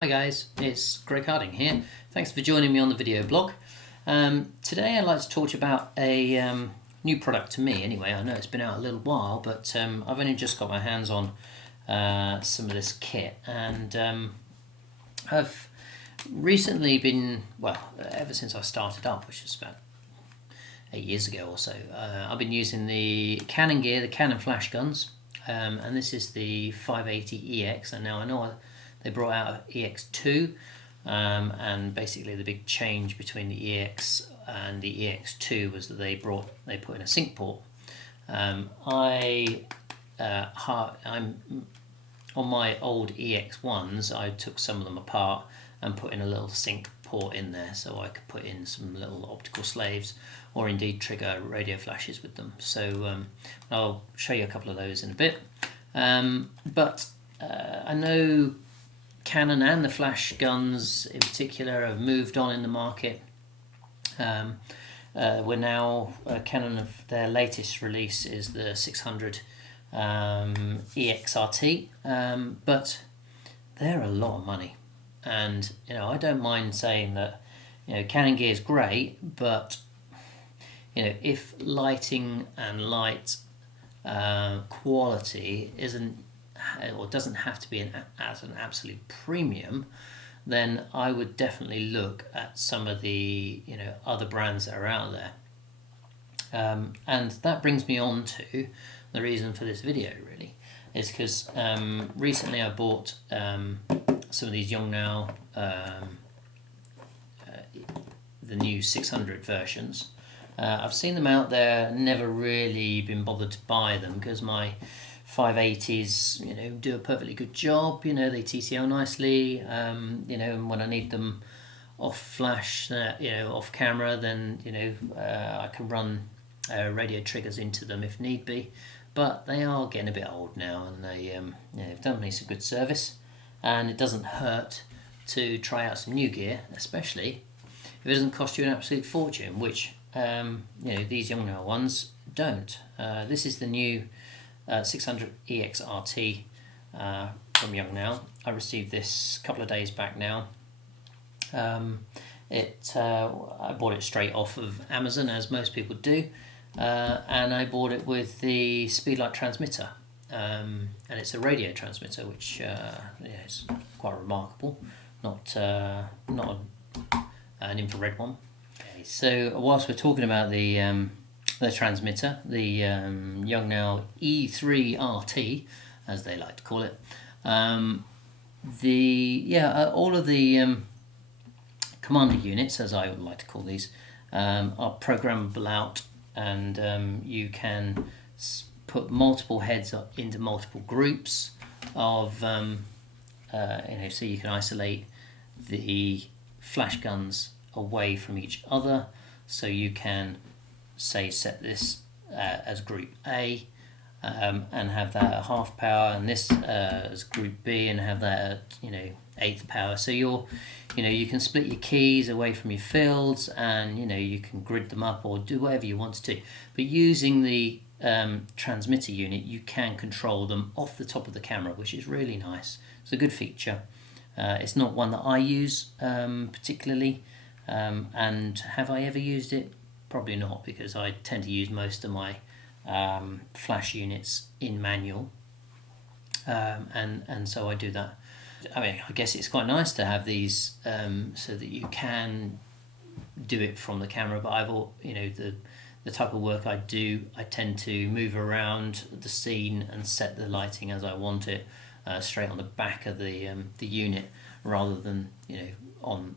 Hi guys, it's Greg Harding here. Thanks for joining me on the video blog. Today I'd like to talk to you about a new product to me anyway. I know it's been out a little while, but I've only just got my hands on some of this kit, and I've recently been, ever since I started up, which is about 8 years ago or so, I've been using the Canon gear, the Canon flash guns, and this is the 580EX, and now I know they brought out an EX2, and basically the big change between the EX and the EX2 was that they put in a sync port. I'm on my old EX1s. I took some of them apart and put in a little sync port in there, so I could put in some little optical slaves, or indeed trigger radio flashes with them. So I'll show you a couple of those in a bit. But I know Canon and the flash guns in particular have moved on in the market. We're now Canon, of their latest release is the 600 EXRT, but they're a lot of money, and I don't mind saying that Canon gear is great, but if lighting and light quality isn't or doesn't have to be at an absolute premium, then I would definitely look at some of the other brands that are out there. And that brings me on to the reason for this video, really, is because recently I bought some of these Yongnou, the new 600 versions. I've seen them out there, never really been bothered to buy them because my 580s, do a perfectly good job. They TCL nicely. And when I need them off flash, off camera, then I can run radio triggers into them if need be. But they are getting a bit old now, and they've done me some good service. And it doesn't hurt to try out some new gear, especially if it doesn't cost you an absolute fortune, which these Yongnou ones don't. This is the new 600 EXRT from Yongnou. I received this a couple of days back now. I bought it straight off of Amazon, as most people do, and I bought it with the Speedlite transmitter, and it's a radio transmitter, which is quite remarkable. Not an infrared one. Okay, so whilst we're talking about the transmitter, the Yongnou E3RT, as they like to call it. All of the commander units, as I would like to call these, are programmable out, and you can put multiple heads up into multiple groups of, so you can isolate the flash guns away from each other, so you can set this as group A, and have that at half power, and this as group B, and have that at eighth power. So you can split your keys away from your fields, and you can grid them up or do whatever you want to do. But using the transmitter unit, you can control them off the top of the camera, which is really nice. It's a good feature. It's not one that I use particularly, and have I ever used it? Probably not, because I tend to use most of my flash units in manual, and so I do that. I mean, I guess it's quite nice to have these so that you can do it from the camera. But the type of work I do, I tend to move around the scene and set the lighting as I want it, straight on the back of the unit, rather than on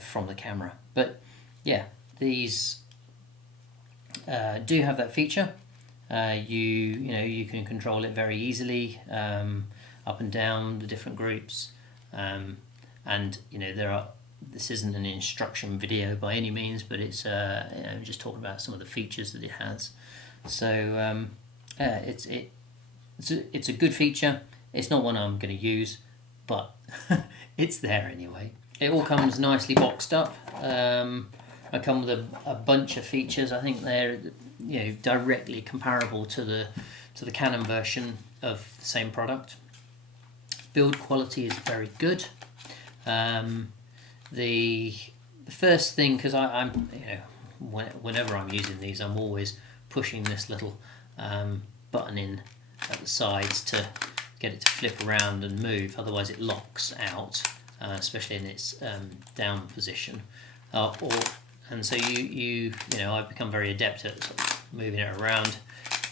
from the camera. But yeah, these do have that feature. You can control it very easily, up and down the different groups, and this isn't an instruction video by any means, but it's just talking about some of the features that it has. So it's a good feature. It's not one I'm going to use, but it's there anyway. It all comes nicely boxed up. I come with a bunch of features. I think they're directly comparable to the Canon version of the same product. Build quality is very good. The first thing, because I'm whenever I'm using these, I'm always pushing this little button in at the sides to get it to flip around and move. Otherwise, it locks out, especially in its down position. And so I've become very adept at sort of moving it around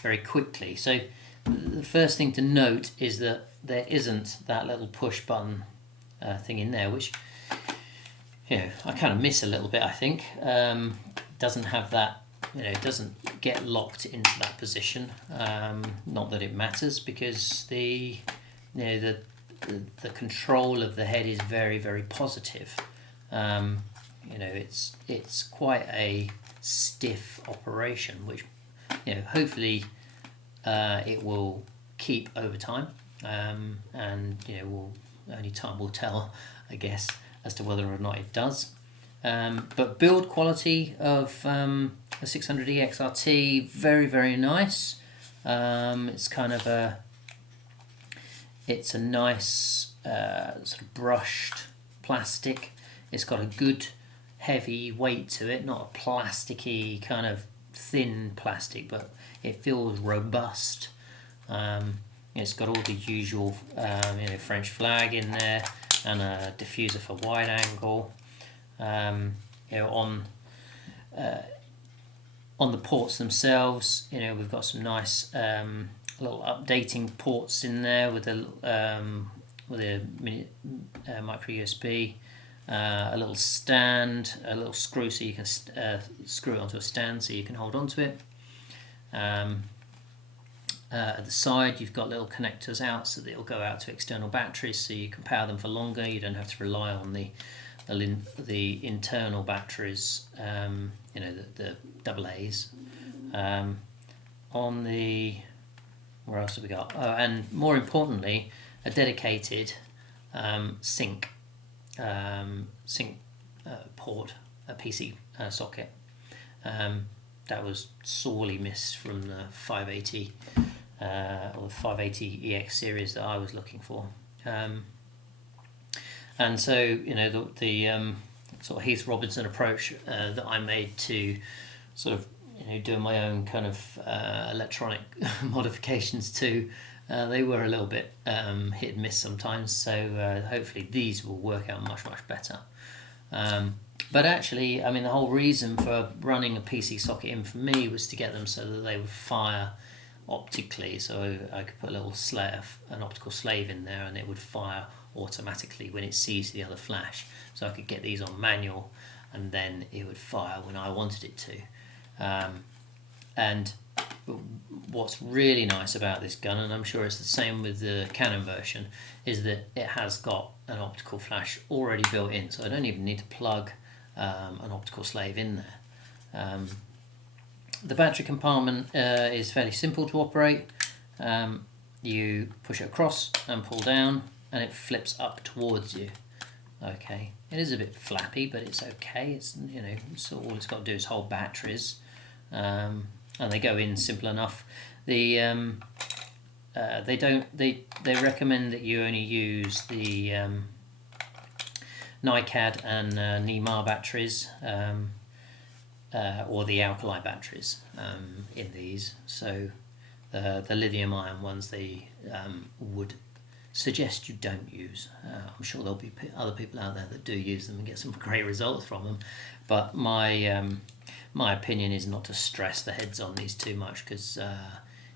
very quickly. So the first thing to note is that there isn't that little push button thing in there, which I kind of miss a little bit. I think doesn't have that. It doesn't get locked into that position. Not that it matters, because the control of the head is very, very positive. It's quite a stiff operation, which hopefully it will keep over time, and only time will tell, I guess, as to whether or not it does. But build quality of a 600E XRT, very, very nice. It's a nice sort of brushed plastic. It's got a good heavy weight to it, not a plasticky kind of thin plastic, but it feels robust. It's got all the usual French flag in there, and a diffuser for wide angle. On the ports themselves, we've got some nice little updating ports in there with a mini micro USB, a little stand, a little screw so you can screw it onto a stand so you can hold onto it. At the side, you've got little connectors out so that it'll go out to external batteries, so you can power them for longer. You don't have to rely on the internal batteries, the AA's. Where else have we got? Oh, and more importantly, a dedicated sync port, a PC socket. That was sorely missed from the 580 or the 580EX series that I was looking for. And so, the sort of Heath Robinson approach that I made to sort of doing my own kind of electronic modifications too, they were a little bit hit and miss sometimes. So hopefully these will work out much, much better. But actually, the whole reason for running a PC socket in for me was to get them so that they would fire optically. So I could put a little an optical slave in there, and it would fire automatically when it sees the other flash. So I could get these on manual, and then it would fire when I wanted it to. And what's really nice about this gun, and I'm sure it's the same with the Canon version, is that it has got an optical flash already built in, so I don't even need to plug an optical slave in there. The battery compartment is fairly simple to operate. You push it across and pull down, and it flips up towards you. Okay, it is a bit flappy, but it's okay. It's so all it's got to do is hold batteries, and they go in simple enough. They recommend that you only use the NiCad and NEMA batteries, or the alkali batteries in these. So the lithium ion ones they would suggest you don't use. I'm sure there'll be other people out there that do use them and get some great results from them, but my opinion is not to stress the heads on these too much, because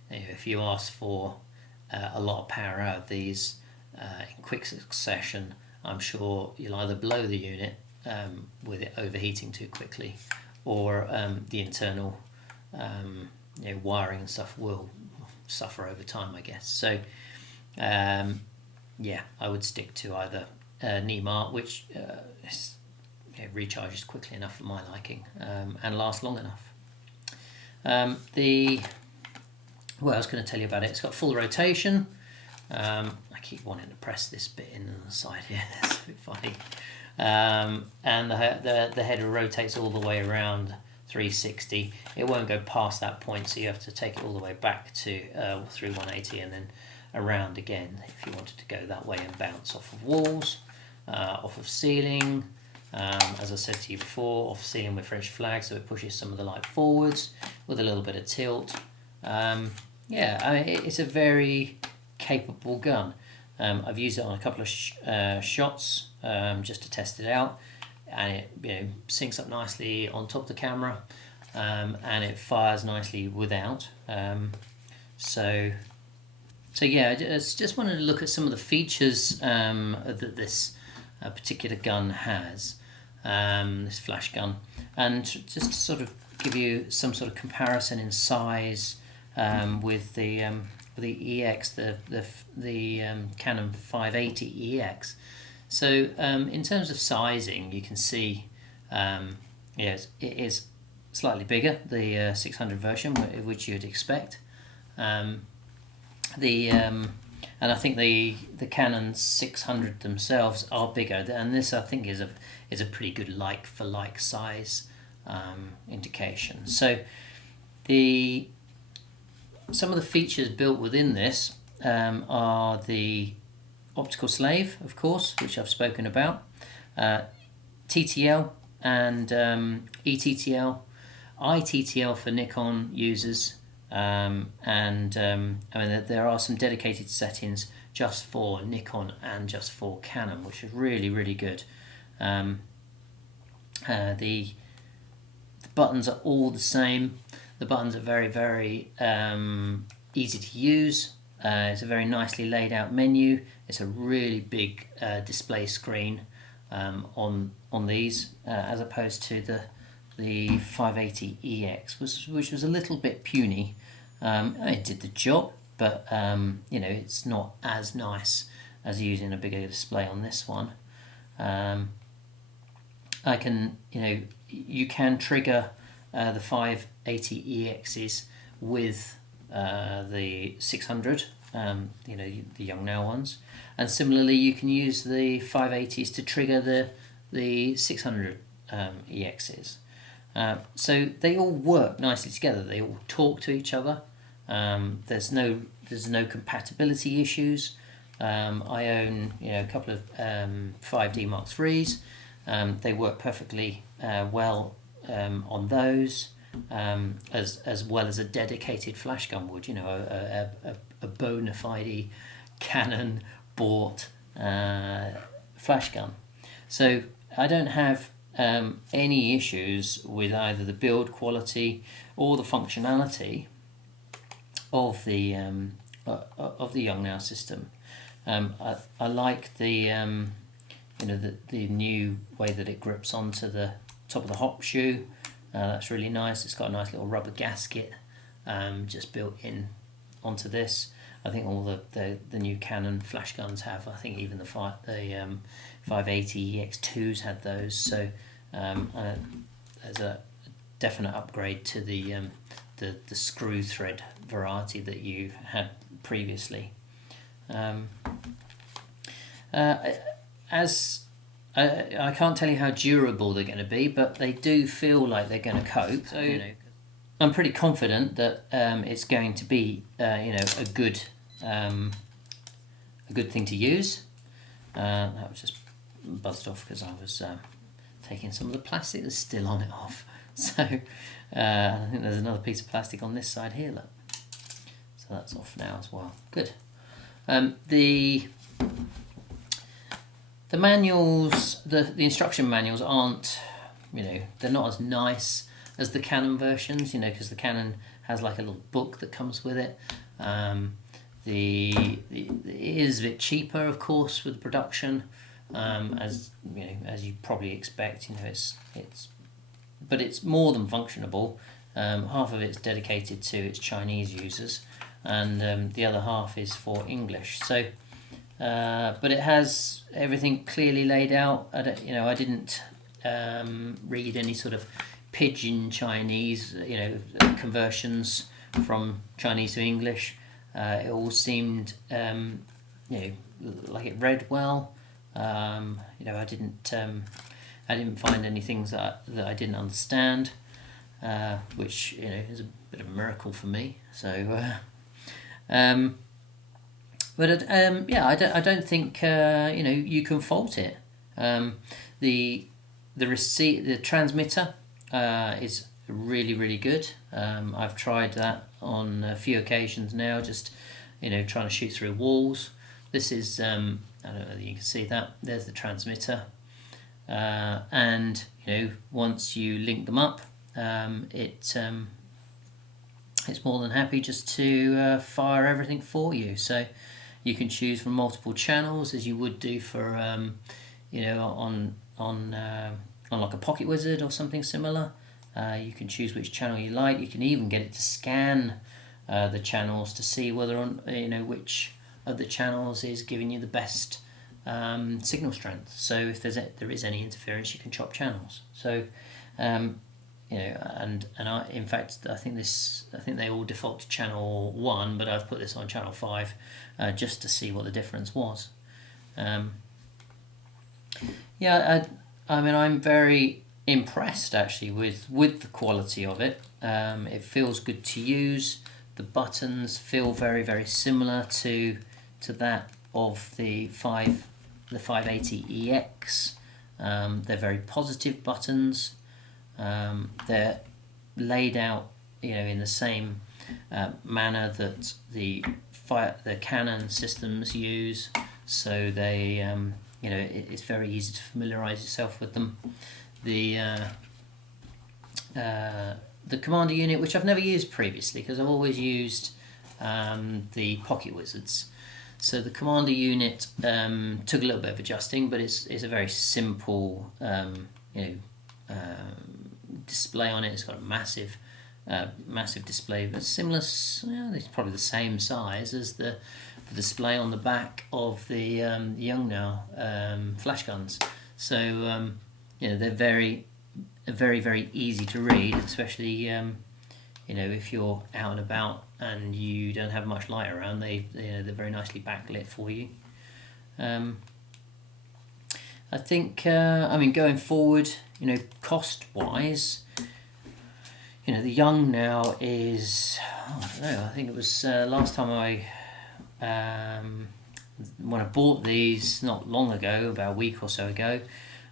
if you ask for a lot of power out of these in quick succession, I'm sure you'll either blow the unit with it overheating too quickly, or the internal wiring and stuff will suffer over time, I guess. So I would stick to either NEMA, which recharges quickly enough for my liking, and lasts long enough. I was going to tell you about it. It's got full rotation. I keep wanting to press this bit in on the side here. It's a bit funny. And the head rotates all the way around 360. It won't go past that point, so you have to take it all the way back to through 180 and then around again if you wanted to go that way and bounce off of walls. off of ceiling. As I said to you before, off ceiling with French flag, so it pushes some of the light forwards with a little bit of tilt. Yeah, I mean, it's a very capable gun. I've used it on a couple of shots just to test it out, and it syncs up nicely on top of the camera, and it fires nicely without. So yeah, I just wanted to look at some of the features that this particular gun has, this flash gun, and just to sort of give you some sort of comparison in size with the EX, the Canon 580 EX. So in terms of sizing, you can see it is slightly bigger, the 600 version, which you'd expect. And I think the Canon 600 themselves are bigger, and this I think is a pretty good like for like size indication. So some of the features built within this are the optical slave, of course, which I've spoken about, TTL and ETTL, ITTL for Nikon users. I mean, there are some dedicated settings just for Nikon and just for Canon, which is really, really good. The buttons are all the same. The buttons are very, very easy to use. It's a very nicely laid out menu. It's a really big display screen on these, as opposed to the 580 EX, which was a little bit puny. It did the job, but it's not as nice as using a bigger display on this one. You can trigger the 580 EXs with the 600, the Yongnou ones, and similarly you can use the 580s to trigger the 600 EXs. So they all work nicely together. They all talk to each other. There's no compatibility issues. I own a couple of 5D Mark IIIs. They work perfectly well on those, as well as a dedicated flash gun would. A bona fide Canon bought flash gun. So I don't have any issues with either the build quality or the functionality of the Yongnou system. I like the new way that it grips onto the top of the hop shoe. That's really nice. It's got a nice little rubber gasket just built in onto this. I think all the new Canon flash guns have. I think even the 580 EX2s had those. So there's a definite upgrade to the screw thread variety that you had previously. I can't tell you how durable they're going to be, but they do feel like they're going to cope. So I'm pretty confident that it's going to be a good thing to use. That was just buzzed off because I was taking some of the plastic that's still on it off. So I think there's another piece of plastic on this side here. Look, so that's off now as well. Good. The manuals, the instruction manuals aren't, they're not as nice as the Canon versions, because the Canon has like a little book that comes with it. It is a bit cheaper, of course, with production, as you probably expect. But it's more than functionable. Half of it's dedicated to its Chinese users, and the other half is for English. So, but it has everything clearly laid out. I didn't read any sort of pidgin Chinese, conversions from Chinese to English. It all seemed, like it read well. I didn't find any things that I didn't understand, which is a bit of a miracle for me. So, but I don't think you can fault it. The transmitter is really good. I've tried that on a few occasions now, just trying to shoot through walls. This is I don't know whether you can see that. There's the transmitter, and once you link them up, it's more than happy just to fire everything for you. So you can choose from multiple channels, as you would do for on like a Pocket Wizard or something similar. You can choose which channel you like. You can even get it to scan the channels to see whether which of the channels is giving you the best signal strength. So if there is any interference, you can chop channels. So and in fact I think they all default to channel 1, but I've put this on channel 5 just to see what the difference was. I'm very impressed actually with the quality of it. It feels good to use. The buttons feel very similar to that of the 580EX. They're very positive buttons. They're laid out in the same manner that the Canon systems use, so they it's very easy to familiarize yourself with them. The commander unit, which I've never used previously because I've always used the Pocket Wizards. So the commander unit took a little bit of adjusting, but it's a very simple display on it. It's got a massive display, but similar. It's probably the same size as the display on the back of the Yongnou flash guns. So they're very easy to read, especially if you're out and about and you don't have much light around. They're very nicely backlit for you. I think going forward, cost wise, the Yongnou is, I don't know, I think it was last time when I bought these not long ago, about a week or so ago,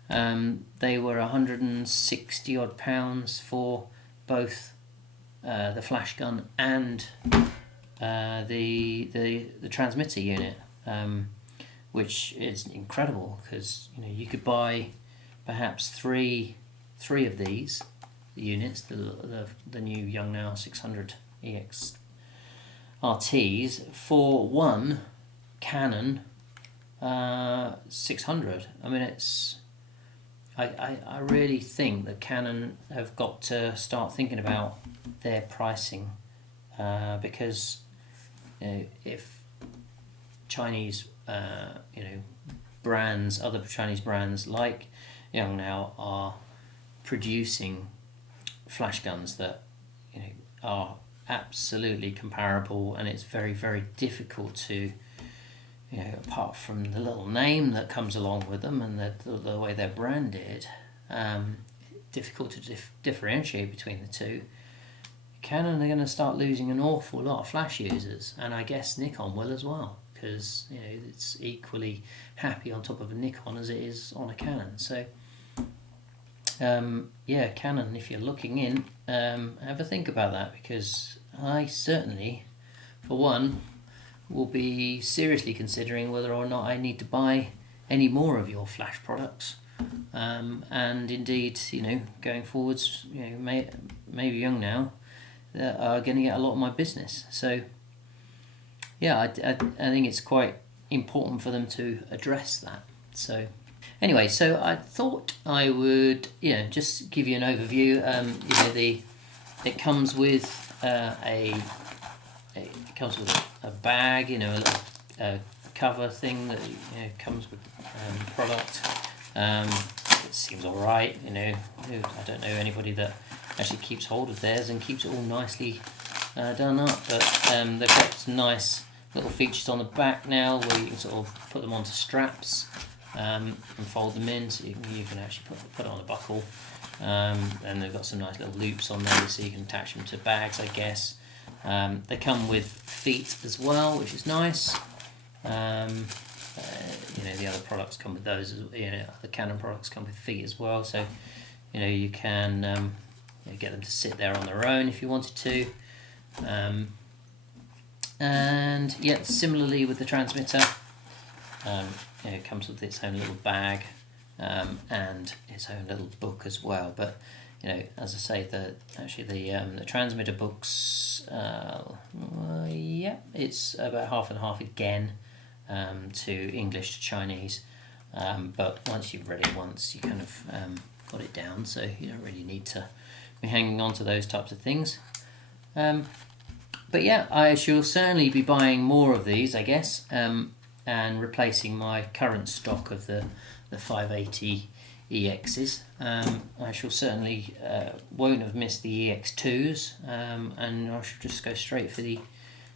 they were £160 odd for both the flash gun and the transmitter unit, which is incredible because you could buy perhaps three of these units, the new Yongnou 600 EX RTs, for one Canon 600. I mean, I really think that Canon have got to start thinking about their pricing, because if Chinese brands, other Chinese brands like Yongnou are producing flash guns that are absolutely comparable, and it's very difficult to apart from the little name that comes along with them and the way they're branded, difficult to differentiate between the two. Canon are going to start losing an awful lot of flash users, and I guess Nikon will as well, because it's equally happy on top of a Nikon as it is on a Canon. So Canon, if you're looking in, have a think about that, because I certainly, for one, will be seriously considering whether or not I need to buy any more of your flash products, and indeed, going forwards, maybe Yongnou are going to get a lot of my business. So I think it's quite important for them to address that. So anyway, so I thought I would just give you an overview. It comes with a bag, a little cover thing that comes with the product. It seems all right. I don't know anybody that actually keeps hold of theirs and keeps it all nicely done up, but they've got some nice little features on the back now where you can sort of put them onto straps and fold them in, so you can actually put it on a buckle, and they've got some nice little loops on there so you can attach them to bags, I guess. They come with feet as well, which is nice. the other products come with those. The Canon products come with feet as well, so you can get them to sit there on their own if you wanted to. And yeah, similarly with the transmitter, it comes with its own little bag and its own little book as well. But as I say, the transmitter books, it's about half and half again, to English to Chinese. But once you've read it once, you kind of got it down, so you don't really need to be hanging on to those types of things. But yeah, I shall certainly be buying more of these, I guess, and replacing my current stock of the 580 EXs. I shall certainly won't have missed the EX2s, and I shall just go straight for the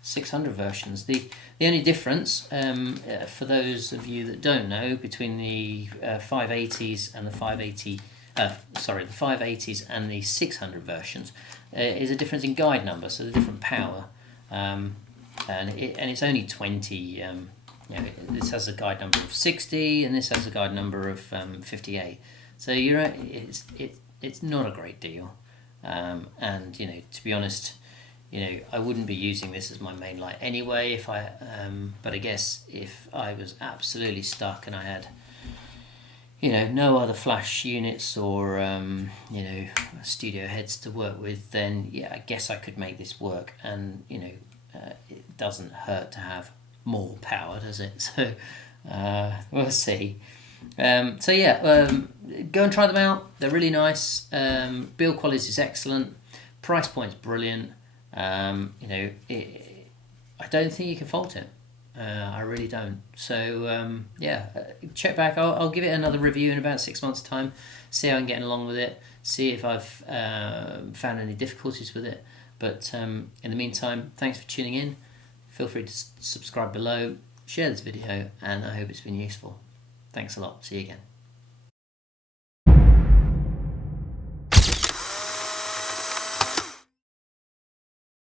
600 versions. The only difference, for those of you that don't know, between the 580s and the 580s and the 600 versions is a difference in guide number, so the different power, and it's only 20. This has a guide number of 60, and this has a guide number of 58. So it's not a great deal, and to be honest, I wouldn't be using this as my main light anyway. But I guess if I was absolutely stuck and I had no other flash units or studio heads to work with, then yeah, I guess I could make this work, and it doesn't hurt to have more power, does it? So we'll see. So yeah, go and try them out. They're really nice. Build quality is excellent. Price point's brilliant. I don't think you can fault it. I really don't. So check back. I'll give it another review in about 6 months' time. See how I'm getting along with it. See if I've found any difficulties with it. But in the meantime, thanks for tuning in. Feel free to subscribe below, share this video, and I hope it's been useful. Thanks a lot. See you again.